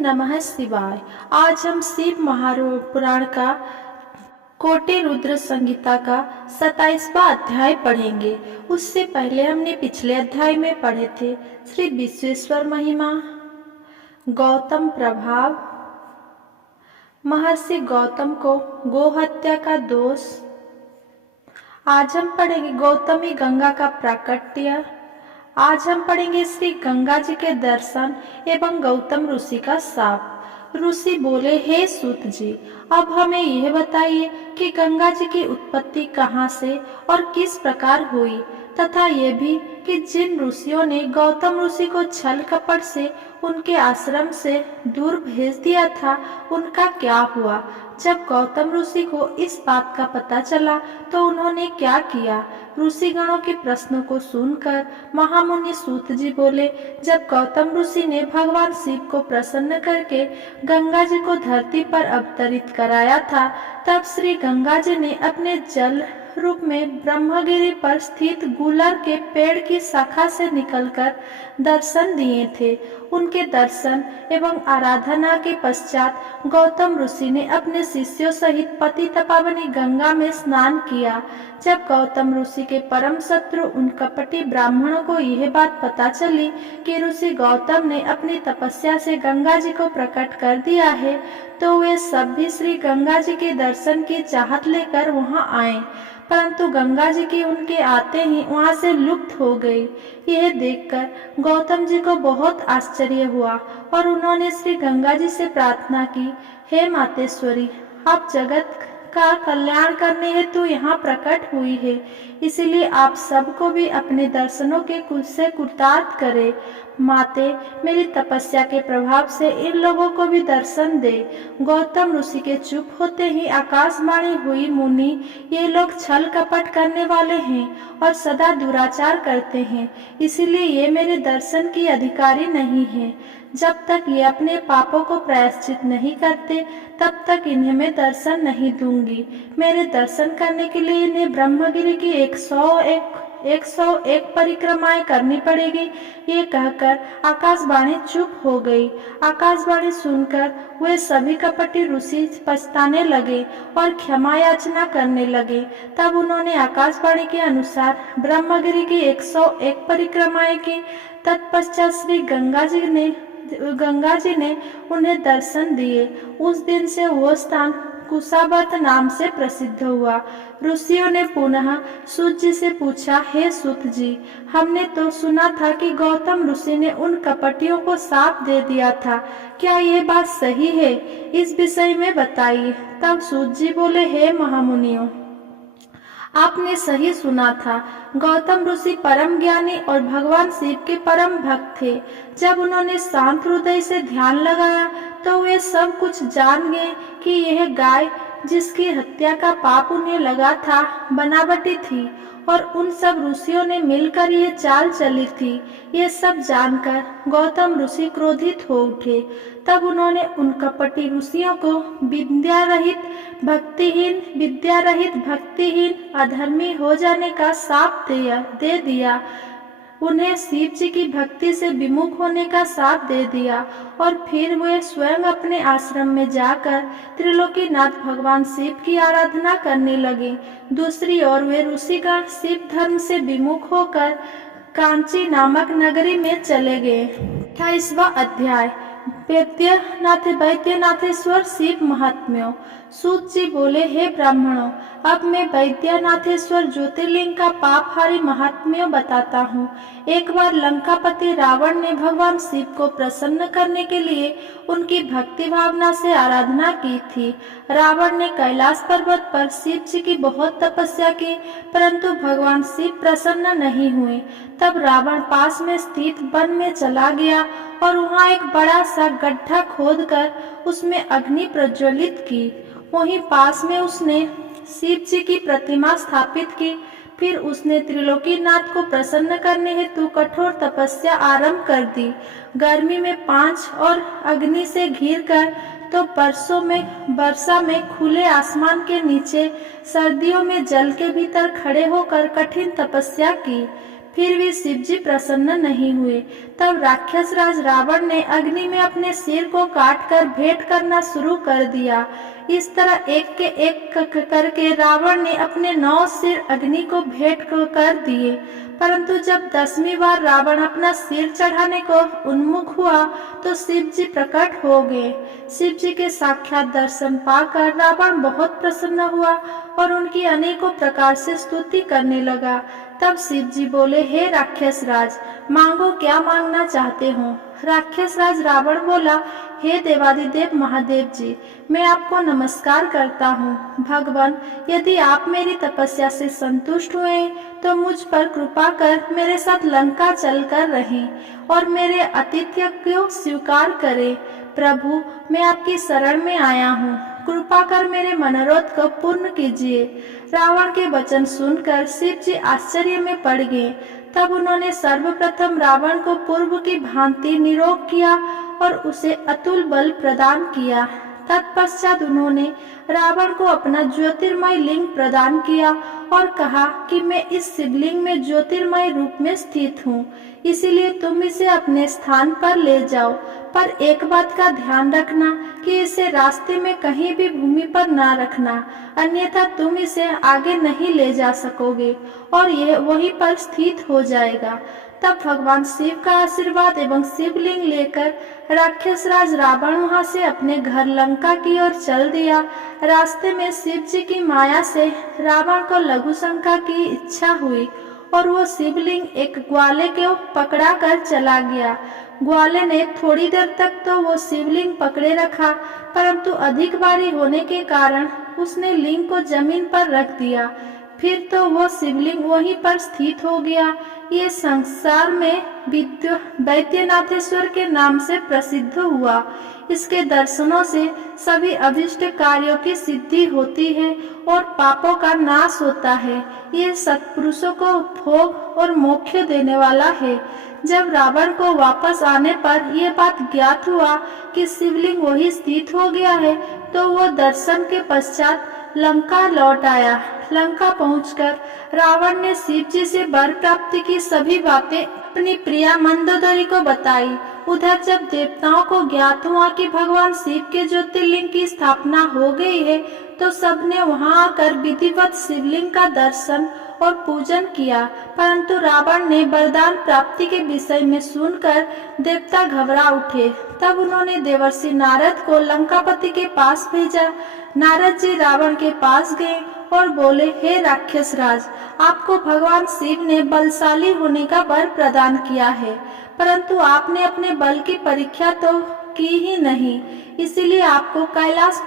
नमः शिवाय। आज हम शिव महापुराण का कोटि रुद्र संहिता का 27वां अध्याय पढ़ेंगे। उससे पहले हमने पिछले अध्याय में पढ़े थे श्री विश्वेश्वर महिमा, गौतम प्रभाव, महर्षि गौतम को गोहत्या का दोष। आज हम पढ़ेंगे गौतमी गंगा का प्राकट्य। आज हम पढ़ेंगे श्री गंगा जी के दर्शन एवं गौतम ऋषि का शाप। ऋषि बोले, हे सूत जी, अब हमें यह बताइए कि गंगा जी की उत्पत्ति कहाँ से और किस प्रकार हुई, तथा ये भी कि जिन ऋषियों ने गौतम ऋषि को छल कपट से उनके आश्रम से दूर भेज दिया था, उनका क्या हुआ। जब गौतम ऋषि को इस बात का पता चला तो उन्होंने क्या किया। ऋषिगणों के प्रश्नों को सुनकर महामुनि सूत जी बोले, जब गौतम ऋषि ने भगवान शिव को प्रसन्न करके गंगा जी को धरती पर अवतरित कराया था, तब श्री गंगा जी ने अपने जल रूप में ब्रह्मगिरि पर स्थित गुलर के पेड़ की शाखा से निकलकर दर्शन दिए थे। उनके दर्शन एवं आराधना के पश्चात गौतम ऋषि ने अपने शिष्यों सहित पतित पावनी गंगा में स्नान किया। जब गौतम ऋषि के परम शत्रु उन कपटी ब्राह्मणों को यह बात पता चली कि ऋषि गौतम ने अपनी तपस्या से गंगा जी को प्रकट कर दिया है, तो वे सब भी श्री गंगा जी के दर्शन की चाहत लेकर वहां आए, परंतु गंगा जी की उनके आते ही वहां से लुप्त हो गई। यह देखकर गौतम जी को बहुत आश्चर्य हुआ और उन्होंने श्री गंगा जी से प्रार्थना की, हे मातेश्वरी, आप जगत का कल्याण करने हेतु यहाँ प्रकट हुई है, इसलिए आप सबको भी अपने दर्शनों के कुछ से कृतार्थ करे। माते, मेरी तपस्या के प्रभाव से इन लोगों को भी दर्शन दे। गौतम ऋषि के चुप होते ही आकाशवाणी हुई, मुनि, ये लोग छल कपट करने वाले हैं और सदा दुराचार करते हैं, इसलिए ये मेरे दर्शन की अधिकारी नहीं है। जब तक ये अपने पापों को प्रायश्चित नहीं करते, तब तक इन्हें मैं दर्शन नहीं दूंगी। मेरे दर्शन करने के लिए इन्हें ब्रह्मगिरि की 101 परिक्रमाएं करनी पड़ेगी। ये कहकर आकाशवाणी चुप हो गई। आकाशवाणी सुनकर वे सभी कपटी ऋषि पछताने लगे और क्षमा याचना करने लगे। तब उन्होंने आकाशवाणी के अनुसार ब्रह्मगिरि की 101 परिक्रमाएं की। तत्पश्चात श्री गंगा जी ने उन्हें दर्शन दिए। उस दिन से वो स्थान कुशावर्त नाम से प्रसिद्ध हुआ। ऋषियों ने पुनः सूत जी से पूछा, हे सूत जी, हमने तो सुना था कि गौतम ऋषि ने उन कपटियों को शाप दे दिया था, क्या ये बात सही है? इस विषय में बताइए। तब सूत जी बोले, हे महामुनियों, आपने सही सुना था। गौतम ऋषि परम ज्ञानी और भगवान शिव के परम भक्त थे। जब उन्होंने शांत हृदय से ध्यान लगाया तो वे सब कुछ जान गए कि यह गाय जिसकी हत्या का पाप उन्हें लगा था बनावटी थी और उन सब ऋषियों ने मिलकर यह चाल चली थी। ये सब जानकर गौतम ऋषि क्रोधित हो उठे। तब उन्होंने उन कपटी ऋषियों को विद्या रहित भक्तिहीन अधर्मी हो जाने का शाप दे दिया। उन्हें शिव जी की भक्ति से विमुख होने का शाप दे दिया और फिर वे स्वयं अपने आश्रम में जाकर त्रिलोकीनाथ भगवान शिव की आराधना करने लगे। दूसरी ओर वे ऋषिगण शिव धर्म से विमुख होकर कांची नामक नगरी में चले गए। 28वां अध्याय वैद्यनाथेश्वर शिव महात्म्य। सूत जी बोले, हे ब्राह्मणों, अब मैं वैद्यनाथेश्वर ज्योतिर्लिंग का पापहारी महात्म्य बताता हूँ। एक बार लंकापति रावण ने भगवान शिव को प्रसन्न करने के लिए उनकी भक्ति भावना से आराधना की थी। रावण ने कैलाश पर्वत पर शिव जी की बहुत तपस्या की, परंतु भगवान शिव प्रसन्न नहीं हुए। तब रावण पास में स्थित वन में चला गया और वहाँ एक बड़ा सा गड्ढा खोदकर उसमें अग्नि प्रज्वलित की। वहीं पास में उसने शिव जी की प्रतिमा स्थापित की। फिर उसने त्रिलोकीनाथ को प्रसन्न करने हेतु कठोर तपस्या आरंभ कर दी। गर्मी में 5 और अग्नि से घिर कर तो वर्षा में खुले आसमान के नीचे, सर्दियों में जल के भीतर खड़े होकर कठिन तपस्या की। फिर भी शिव जी प्रसन्न नहीं हुए। तब राक्षस राज रावण ने अग्नि में अपने सिर को काटकर भेंट करना शुरू कर दिया। इस तरह एक के एक करके रावण ने अपने 9 सिर अग्नि को भेंट कर दिए। परंतु जब 10वीं बार रावण अपना सिर चढ़ाने को उन्मुख हुआ तो शिव जी प्रकट हो गए। शिव जी के साक्षात दर्शन पाकर रावण बहुत प्रसन्न हुआ और उनकी अनेकों प्रकार से स्तुति करने लगा। तब शिव जी बोले, हे राक्षस राज, मांगो, क्या मांगना चाहते हो? राक्षस राज रावण बोला, हे देवादिदेव महादेव जी, मैं आपको नमस्कार करता हूँ। भगवान, यदि आप मेरी तपस्या से संतुष्ट हुए तो मुझ पर कृपा कर मेरे साथ लंका चलकर रहें और मेरे आतिथ्य को स्वीकार करें। प्रभु, मैं आपकी शरण में आया हूँ, कृपा कर मेरे मनोरथ को पूर्ण कीजिए। रावण के वचन सुनकर शिव जी आश्चर्य में पड़ गए। तब उन्होंने सर्वप्रथम रावण को पूर्व की भांति निरोग किया और उसे अतुल बल प्रदान किया। तत्पश्चात उन्होंने रावण को अपना ज्योतिर्मय लिंग प्रदान किया और कहा कि मैं इस शिवलिंग में ज्योतिर्मय रूप में स्थित हूँ, इसीलिए तुम इसे अपने स्थान पर ले जाओ। पर एक बात का ध्यान रखना कि इसे रास्ते में कहीं भी भूमि पर ना रखना, अन्यथा तुम इसे आगे नहीं ले जा सकोगे और यह वहीं पर स्थित हो जाएगा। तब भगवान शिव का आशीर्वाद एवं शिवलिंग लेकर राक्षस राज रावण वहां से अपने घर लंका की ओर चल दिया। रास्ते में शिव जी की माया से रावण को लघु शंका की इच्छा हुई और वो शिवलिंग एक ग्वाले को पकड़ा कर चला गया। ग्वाले ने थोड़ी देर तक तो वो शिवलिंग पकड़े रखा, परंतु अधिक भारी होने के कारण उसने लिंग को जमीन पर रख दिया। फिर तो वो शिवलिंग वहीं पर स्थित हो गया। ये संसार में वैद्यनाथेश्वर के नाम से प्रसिद्ध हुआ। इसके दर्शनों से सभी अभिष्ट कार्यों की सिद्धि होती है और पापों का नाश होता है। ये सत्पुरुषों को भोग और मोक्ष देने वाला है। जब रावण को वापस आने पर यह बात ज्ञात हुआ कि शिवलिंग वही स्थित हो गया है, तो वो दर्शन के पश्चात लंका लौट आया। लंका पहुंचकर रावण ने शिव जी से वर प्राप्ति की सभी बातें अपनी प्रिया मंदोदरी को बताई। उधर जब देवताओं को ज्ञात हुआ कि भगवान शिव के ज्योतिर्लिंग की स्थापना हो गई है, तो सबने वहां आकर विधिवत शिवलिंग का दर्शन और पूजन किया। परंतु रावण ने वरदान प्राप्ति के विषय में सुनकर देवता घबरा उठे। तब उन्होंने देवर्षि नारद को लंकापति के पास भेजा। नारद जी रावण के पास गए और बोले, हे राक्षस राज, आपको भगवान शिव ने बलशाली होने का वर प्रदान किया है, परंतु आपने अपने बल की परीक्षा तो की ही नहीं, इसीलिए आपको कैलाश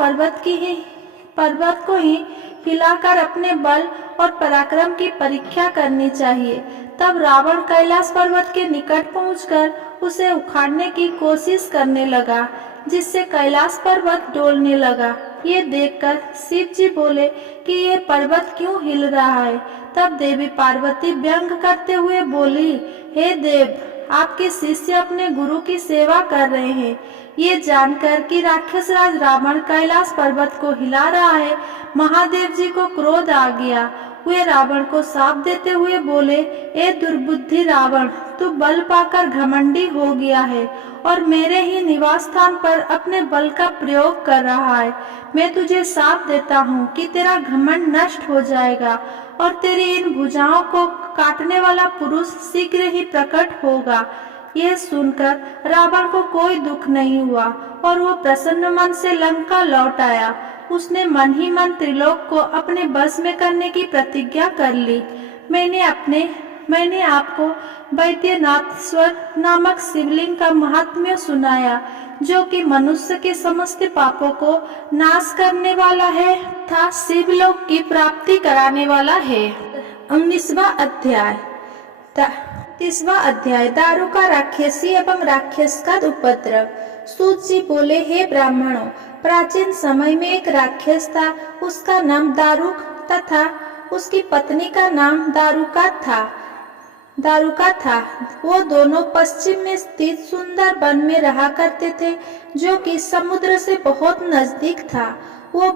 पर्वत को ही हिलाकर अपने बल और पराक्रम की परीक्षा करनी चाहिए। तब रावण कैलाश पर्वत के निकट पहुंचकर उसे उखाड़ने की कोशिश करने लगा, जिससे कैलाश पर्वत डोलने लगा। ये देखकर शिव जी बोले कि ये पर्वत क्यों हिल रहा है। तब देवी पार्वती व्यंग करते हुए बोली, हे देव, आपके शिष्य अपने गुरु की सेवा कर रहे हैं। ये जानकर कि राक्षस राज रावण कैलाश पर्वत को हिला रहा है, महादेव जी को क्रोध आ गया। वे रावण को शाप देते हुए बोले, ए दुर्बुद्धि रावण, तू बल पाकर घमंडी हो गया है और मेरे ही निवास स्थान पर अपने बल का प्रयोग कर रहा है। मैं तुझे शाप देता हूँ कि तेरा घमंड नष्ट हो जाएगा और तेरी इन भुजाओं को काटने वाला पुरुष शीघ्र ही प्रकट होगा। यह सुनकर रावण को कोई दुख नहीं हुआ और वो प्रसन्न मन से लंका लौट आया। उसने मन ही मन त्रिलोक को अपने बस में करने की प्रतिज्ञा कर ली। मैंने आपको वैद्यनाथेश्वर नामक शिवलिंग का महात्म्य सुनाया, जो कि मनुष्य के समस्त पापों को नाश करने वाला है तथा शिवलोक की प्राप्ति कराने वाला है। 19वां अध्याय। 30वां अध्याय, दारुका राक्षसी एवं राक्षस का उपद्रव। सूत जी बोले, हे ब्राह्मणों, प्राचीन समय में एक राक्षस था। उसका नाम दारुक तथा उसकी पत्नी का नाम दारुका था। वो दोनों पश्चिम में स्थित सुंदर वन में रहा करते थे, जो कि समुद्र से बहुत नजदीक था। वो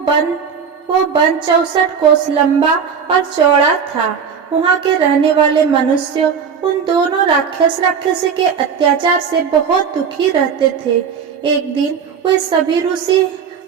वन 64 कोस लंबा और चौड़ा था। वहाँ के रहने वाले मनुष्य उन दोनों राक्षसी के अत्याचार से बहुत दुखी रहते थे। एक दिन वे सभी ऋषि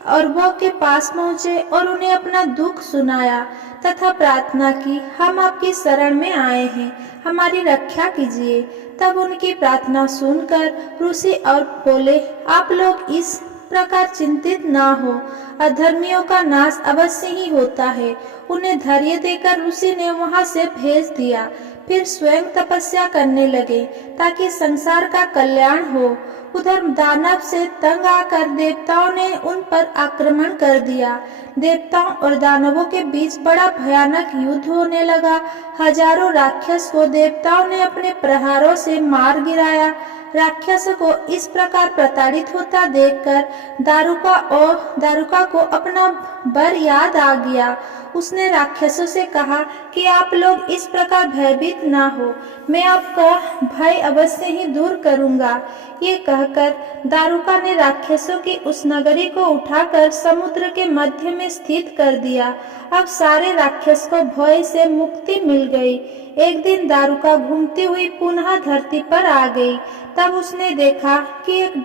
अरबों के पास पहुँचे और उन्हें अपना दुख सुनाया तथा प्रार्थना की, हम आपकी शरण में आए हैं, हमारी रक्षा कीजिए। तब उनकी प्रार्थना सुनकर ऋषि और बोले, आप लोग इस प्रकार चिंतित ना हो, अधर्मियों का नाश अवश्य ही होता है। उन्हें धैर्य देकर ऋषि ने वहां से भेज दिया। फिर स्वयं तपस्या करने लगे ताकि संसार का कल्याण हो। उधर दानव से तंग आकर देवताओं ने उन पर आक्रमण कर दिया। देवताओं और दानवों के बीच बड़ा भयानक युद्ध होने लगा। हजारों राक्षस को देवताओं ने अपने प्रहारों से मार गिराया। राक्षसों को इस प्रकार प्रताड़ित होता देखकर दारुका को अपना बर याद आ गया। उसने राक्षसों से कहा कि आप लोग इस प्रकार भयभीत ना हो, मैं आपका भय अवश्य ही दूर करूंगा। ये कहकर दारुका ने राक्षसों की उस नगरी को उठाकर समुद्र के मध्य में स्थित कर दिया। अब सारे राक्षस को भय से मुक्ति मिल गई। एक दिन दारुका घूमती हुई पुनः धरती पर आ गई। तब उसने देखा कि एक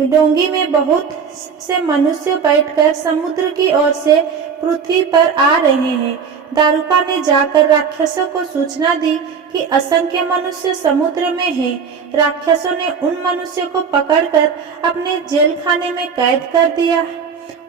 डोंगी में बहुत से मनुष्य बैठकर समुद्र की ओर से पृथ्वी पर आ रहे हैं। दारुका ने जाकर राक्षसों को सूचना दी कि असंख्य मनुष्य समुद्र में हैं। राक्षसों ने उन मनुष्यों को पकड़कर अपने जेल खाने में कैद कर दिया।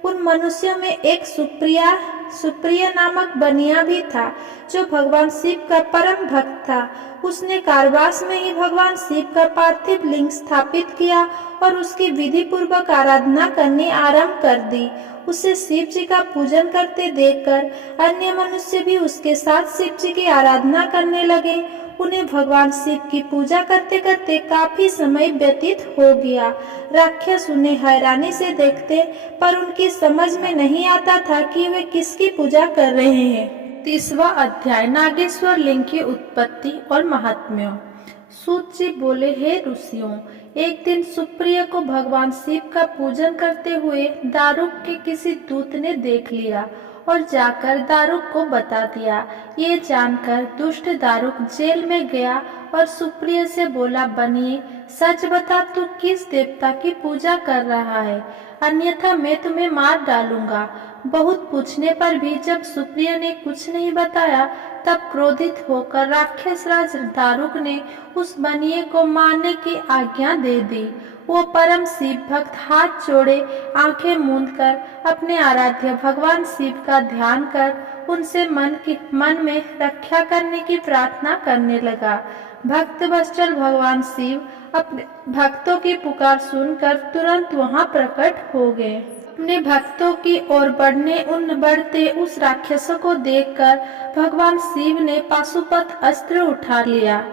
उन मनुष्यों में एक सुप्रिया नामक बनिया भी था, जो भगवान शिव का परम भक्त था। उसने कारवास में ही भगवान शिव का पार्थिव लिंग स्थापित किया और उसकी विधि पूर्वक आराधना करनी आरंभ कर दी। उसे शिव जी का पूजन करते देखकर अन्य मनुष्य भी उसके साथ शिव जी की आराधना करने लगे। उन्हें भगवान शिव की पूजा करते करते काफी समय व्यतीत हो गया। राक्षस उन्हें हैरानी से देखते, पर उनकी समझ में नहीं आता था कि वे किसकी पूजा कर रहे हैं। 30वां अध्याय, नागेश्वर लिंग की उत्पत्ति और महात्म्य। सूत जी बोले, हे ऋषियों, एक दिन सुप्रिय को भगवान शिव का पूजन करते हुए दारुक के किसी दूत ने देख लिया और जाकर दारुक को बता दिया। ये जानकर दुष्ट दारुक जेल में गया और सुप्रिय से बोला, बनिए सच बता, तू किस देवता की पूजा कर रहा है, अन्यथा मैं तुम्हें मार डालूंगा। बहुत पूछने पर भी जब सुप्रिय ने कुछ नहीं बताया, तब क्रोधित होकर राक्षस राज दारुक ने उस बनिए को मारने की आज्ञा दे दी। वो परम शिव भक्त हाथ जोड़े आंखें मूंदकर अपने आराध्य भगवान शिव का ध्यान कर उनसे मन में रक्षा करने की प्रार्थना करने लगा। भक्त वत्सल भगवान शिव अपने भक्तों की पुकार सुनकर तुरंत वहां प्रकट हो गए। अपने भक्तों की ओर बढ़ते उस राक्षसों को देखकर भगवान शिव ने पाशुपत अस्त्र उठा लिया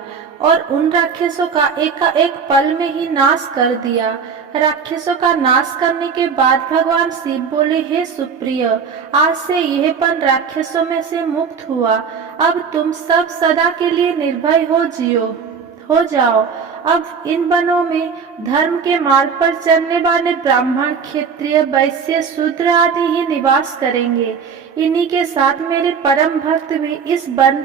और उन राक्षसों का एकाएक पल में ही नाश कर दिया। राक्षसों का नाश करने के बाद भगवान शिव बोले, हे सुप्रिय, आज से यह पन राक्षसों में से मुक्त हुआ। अब तुम सब सदा के लिए निर्भय हो जाओ। अब इन वनों में धर्म के मार्ग पर चलने वाले ब्राह्मण, क्षत्रिय, वैश्य, शूद्र आदि ही निवास करेंगे। इन्हीं के साथ मेरे परम भक्त भी इस वन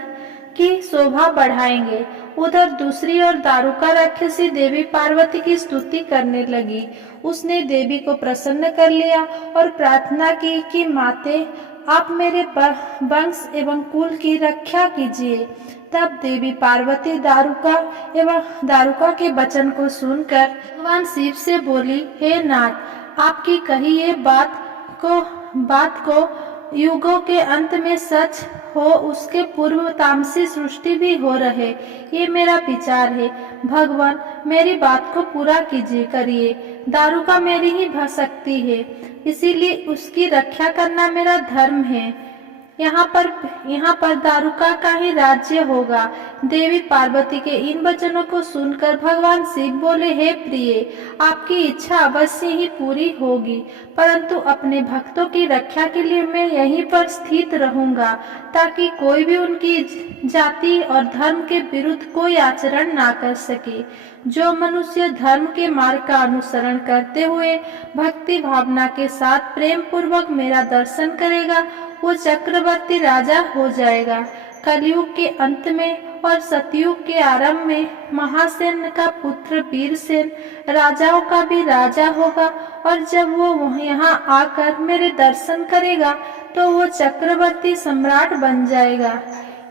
की शोभा बढ़ाएंगे। उधर दूसरी ओर दारुका राक्षसी देवी पार्वती की स्तुति करने लगी। उसने देवी को प्रसन्न कर लिया और प्रार्थना की कि माते, आप मेरे वंश एवं कुल की रक्षा कीजिए। तब देवी पार्वती दारुका के वचन को सुनकर भगवान शिव से बोली, हे नाथ, आपकी कही ये बात को युगों के अंत में सच हो, उसके पूर्व तामसी सृष्टि भी हो रहे, ये मेरा विचार है। भगवान, मेरी बात को पूरा करिए। दारुका मेरी ही शक्ति है, इसीलिए उसकी रक्षा करना मेरा धर्म है। यहाँ पर दारुका का ही राज्य होगा। देवी पार्वती के इन वचनों को सुनकर भगवान शिव बोले, हे प्रिय, आपकी इच्छा अवश्य ही पूरी होगी, परंतु अपने भक्तों की रक्षा के लिए मैं यहीं पर स्थित रहूंगा, ताकि कोई भी उनकी जाति और धर्म के विरुद्ध कोई आचरण ना कर सके। जो मनुष्य धर्म के मार्ग का अनुसरण करते हुए भक्ति भावना के साथ प्रेम पूर्वक मेरा दर्शन करेगा, वो चक्रवर्ती राजा हो जाएगा। कलयुग के अंत में और सतयुग के आरंभ में महासेन का पुत्र वीरसेन राजाओं का भी राजा होगा, और जब वो यहाँ आकर मेरे दर्शन करेगा तो वो चक्रवर्ती सम्राट बन जाएगा।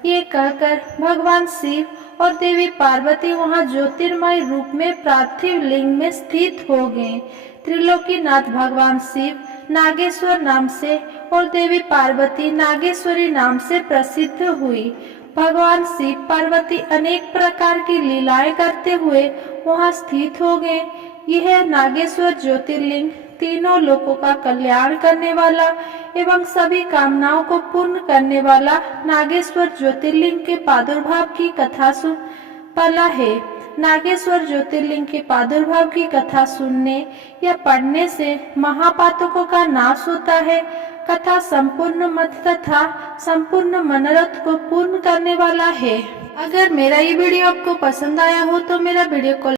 ये कहकर भगवान शिव और देवी पार्वती वहाँ ज्योतिर्मय रूप में पार्थिव लिंग में स्थित हो गए। त्रिलोकीनाथ भगवान शिव नागेश्वर नाम से और देवी पार्वती नागेश्वरी नाम से प्रसिद्ध हुई। भगवान शिव पार्वती अनेक प्रकार की लीलाएं करते हुए वहां स्थित हो गए। यह नागेश्वर ज्योतिर्लिंग तीनों लोकों का कल्याण करने वाला एवं सभी कामनाओं को पूर्ण करने वाला नागेश्वर ज्योतिर्लिंग के प्रादुर्भाव की कथा पला है। नागेश्वर ज्योतिर्लिंग के प्रादुर्भाव की कथा सुनने या पढ़ने से महापातकों का नाश होता है। कथा संपूर्ण मत तथा संपूर्ण मनोरथ को पूर्ण करने वाला है। अगर मेरा ये वीडियो आपको पसंद आया हो तो मेरा वीडियो को